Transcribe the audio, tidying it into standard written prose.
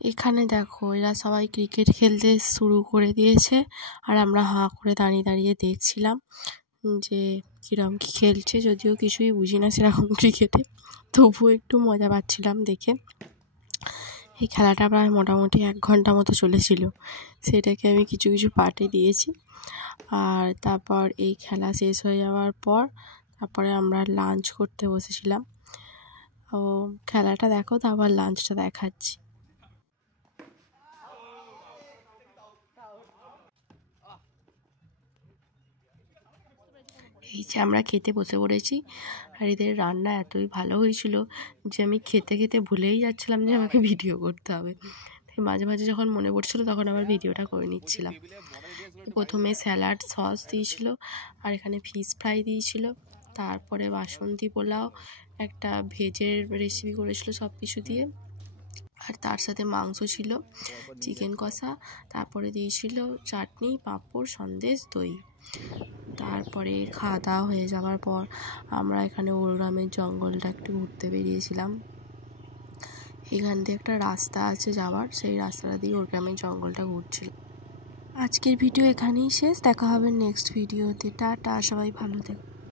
এখানে দেখো এরা সবাই ক্রিকেট খেলতে শুরু করে দিয়েছে আর আমরা হাঁ করে দাঁড়িয়ে দাঁড়িয়ে দেখছিলাম যে কীরকম কী খেলছে, যদিও কিছুই বুঝি না সেরকম ক্রিকেটে, তবুও একটু মজা পাচ্ছিলাম দেখে। এই খেলাটা প্রায় মোটামুটি 1 ঘন্টা মতো চলেছিল, সেটাকে আমি কিছু কিছু পার্টে দিয়েছি। আর তারপর এই খেলা শেষ হয়ে যাওয়ার পর তারপরে আমরা লাঞ্চ করতে বসেছিলাম। ও খেলাটা দেখো, তারপর লাঞ্চটা দেখাচ্ছি। এই যে আমরা খেতে বসে পড়েছি, আর এদের রান্না এতই ভালো হয়েছিল যে আমি খেতে খেতে ভুলেই যাচ্ছিলাম যে আমাকে ভিডিও করতে হবে। মাঝে মাঝে যখন মনে পড়ছিল তখন আবার ভিডিওটা করে নিচ্ছিলাম। প্রথমে স্যালাড সস দিয়েছিল, আর এখানে ফিশ ফ্রাই দিয়েছিল, তারপরে বাসন্তী পোলাও, একটা ভেজের রেসিপি করেছিল সব কিছু দিয়ে, আর তার সাথে মাংস ছিল, চিকেন কষা, তারপরে দিয়েছিল চাটনি, পাঁপড়, সন্দেশ, দই। তারপরে খাওয়া দাওয়া হয়ে যাওয়ার পর আমরা এখানে ওরগ্রামের জঙ্গলটা একটু ঘুরতে বেরিয়েছিলাম। এখান দিয়ে একটা রাস্তা আছে যাওয়ার, সেই রাস্তাটা দিয়ে ওরগ্রামের জঙ্গলটা ঘুরছিল। আজকের ভিডিও এখানেই শেষ, দেখা হবে নেক্সট ভিডিওতে। টাটা, সবাই ভালো থেকো।